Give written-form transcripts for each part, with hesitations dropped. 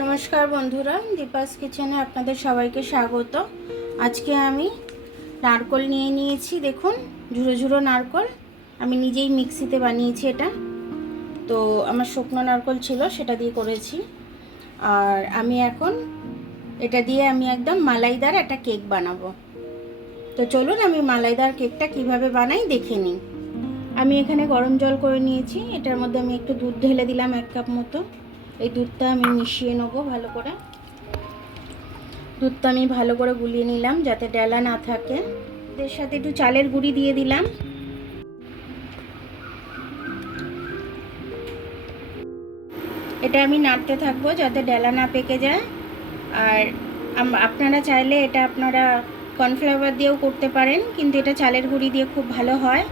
নমস্কার বন্ধুরা, দীপাস কিচেনে আপনাদের সবাইকে স্বাগত। আজকে আমি নারকোল নিয়ে নিয়েছি। দেখুন, ঝুড়ো ঝুড়ো নারকোল আমি নিজেই মিক্সিতে বানিয়েছি এটা। তো আমার শুকনো নারকোল ছিল, সেটা দিয়ে করেছি। আর আমি এখন এটা দিয়ে আমি একদম মালাইদার একটা কেক বানাবো। তো চলুন আমি মালাইদার কেকটা কিভাবে বানাই দেখে নিই। আমি এখানে গরম জল করে নিয়েছি। এটার মধ্যে আমি একটু দুধ ঢেলে দিলাম, 1 কাপ মতো। এই দুধটা আমি মিশিয়ে নেবো ভালো করে। দুধটা আমি ভালো করে গুলিয়ে নিলাম যাতে ডেলা না থাকে। এর সাথে একটু চালের গুঁড়ি দিয়ে দিলাম। এটা আমি নাড়তে থাকবো যাতে ডেলা না পেকে যায়। আর আপনারা চাইলে এটা আপনারা কর্নফ্লাওয়ার দিয়েও করতে পারেন, কিন্তু এটা চালের গুঁড়ি দিয়ে খুব ভালো হয়।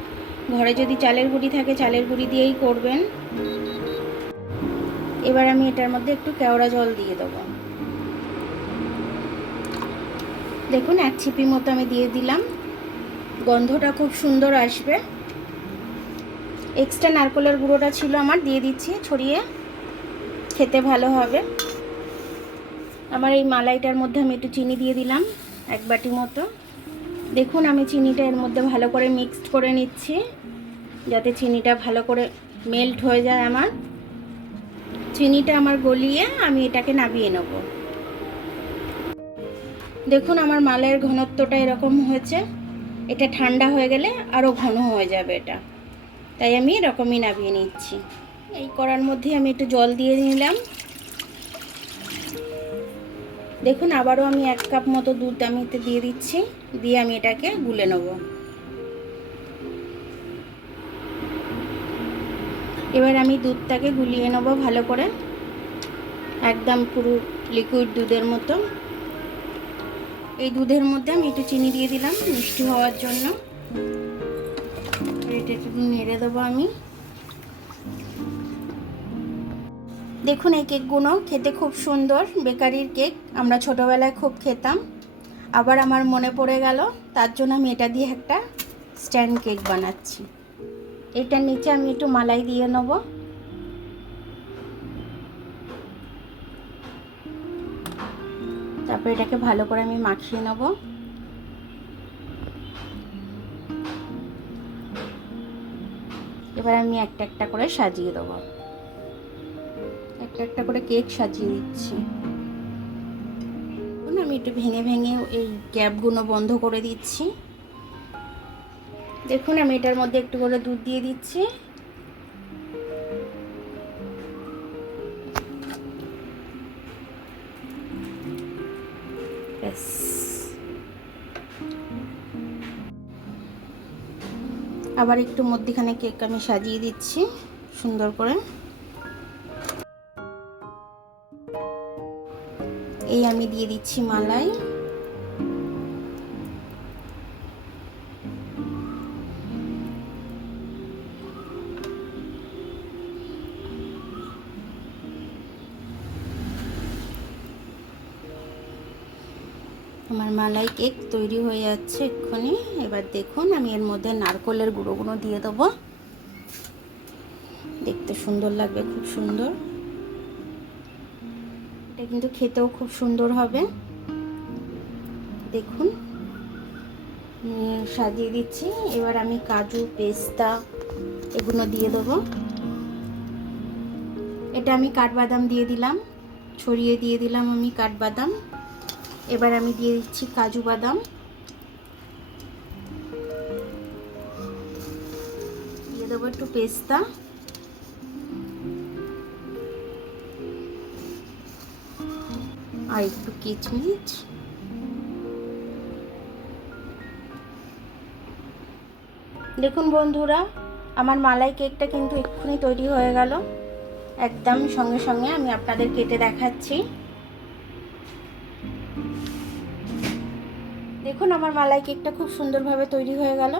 ঘরে যদি চালের গুঁড়ি থাকে চালের গুঁড়ি দিয়েই করবেন। এবার আমি এটার মধ্যে একটু কেওড়া জল দিয়ে দেবো। দেখুন, 1 ছিপি মতো আমি দিয়ে দিলাম। গন্ধটা খুব সুন্দর আসবে। এক্সট্রা নারকেলের গুঁড়োটা ছিল আমার, দিয়ে দিচ্ছি ছড়িয়ে, খেতে ভালো হবে। আমার এই মালাইটার মধ্যে আমি একটু চিনি দিয়ে দিলাম, 1 বাটি মতো। দেখুন, আমি চিনিটা এর মধ্যে ভালো করে মিক্সড করে নিচ্ছি যাতে চিনিটা ভালো করে মেল্ট হয়ে যায়। আমার চিনিটা আমার গলিয়ে আমি এটাকে নামিয়ে নেব। দেখুন, আমার মালাইয়ের ঘনত্বটা এরকম হয়েছে। এটা ঠান্ডা হয়ে গেলে আরও ঘন হয়ে যাবে এটা, তাই আমি এরকমই নামিয়ে নিচ্ছি। এই কড়ার মধ্যে আমি একটু জল দিয়ে নিলাম। দেখুন, আবারও আমি 1 কাপ মতো দুধ আমি এতে দিয়ে দিচ্ছি, দিয়ে আমি এটাকে গুলে নেব। এবার আমি দুধটাকে গুলিয়ে নেব ভালো করে, একদম পুরো লিকুইড দুধের মতো। এই দুধের মধ্যে আমি একটু চিনি দিয়ে দিলাম মিষ্টি হওয়ার জন্য। এটা একটু নেড়ে দেবো আমি। দেখুন, এই কেকগুলো খেতে খুব সুন্দর, বেকারির কেক আমরা ছোটোবেলায় খুব খেতাম। আবার আমার মনে পড়ে গেল, তার জন্য আমি এটা দিয়ে একটা স্ট্যান্ড কেক বানাচ্ছি। এটার নিচে আমি একটু মালাই দিয়ে নেব। তারপর এটাকে ভালো করে আমি মাখিয়ে নেব। এবার আমি একটা একটা করে সাজিয়ে দেবো, একটা একটা করে কেক সাজিয়ে দিচ্ছি। আমি একটু ভেঙে ভেঙে এই গ্যাপগুলো বন্ধ করে দিচ্ছি। দেখুন, আমি এটার মধ্যে একটু করে দুধ দিয়ে দিচ্ছি। আবার একটু মধ্যখানে কেক আমি সাজিয়ে দিচ্ছি সুন্দর করে। এই আমি দিয়ে দিচ্ছি মালাই। আমার মালাই কেক তৈরি হয়ে যাচ্ছে এক্ষুনি। এবার দেখুন, আমি এর মধ্যে নারকেলের গুঁড়োগুলো দিয়ে দেবো। দেখতে সুন্দর লাগবে, খুব সুন্দর। এটা কিন্তু খেতেও খুব সুন্দর হবে। দেখুন, সাজিয়ে দিচ্ছি। এবার আমি কাজু, পেস্তা এগুলো দিয়ে দেবো। এটা আমি কাঠবাদাম দিয়ে দিলাম, ছড়িয়ে দিয়ে দিলাম আমি কাঠবাদাম। এবার আমি দিয়ে দিচ্ছি কাজু বাদাম, দিয়ে দেবো একটু পেস্তা, আর একটু কিচমিচ। দেখুন বন্ধুরা, আমার মালাই কেকটা কিন্তু এক্ষুনি তৈরি হয়ে গেল। একদম সঙ্গে সঙ্গে আমি আপনাদের কেটে দেখাচ্ছি। দেখুন, আমার মালাই কেকটা খুব সুন্দরভাবে তৈরি হয়ে গেল।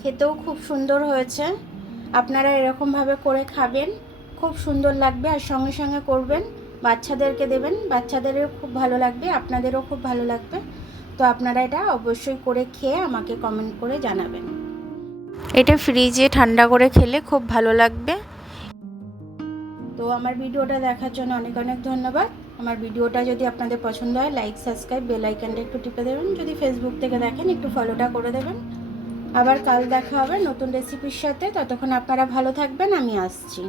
খেতেও খুব সুন্দর হয়েছে। আপনারা এরকমভাবে করে খাবেন, খুব সুন্দর লাগবে। আর সঙ্গে সঙ্গে করবেন, বাচ্চাদেরকে দেবেন, বাচ্চাদেরও খুব ভালো লাগবে, আপনাদেরও খুব ভালো লাগবে। তো আপনারা এটা অবশ্যই করে খেয়ে আমাকে কমেন্ট করে জানাবেন। এটা ফ্রিজে ঠান্ডা করে খেলে খুব ভালো লাগবে। তো তো আমার ভিডিওটা দেখার জন্য অনেক অনেক ধন্যবাদ। আমার ভিডিওটা যদি আপনাদের পছন্দ হয় লাইক, সাবস্ক্রাইব, বেল আইকনটা একটু টিপে দেবেন। যদি ফেসবুক থেকে দেখেন একটু ফলোটা করে দেবেন। আবার কাল দেখা হবে নতুন রেসিপির সাথে। ততক্ষণ আপনারা ভালো থাকবেন, আমি আসছি।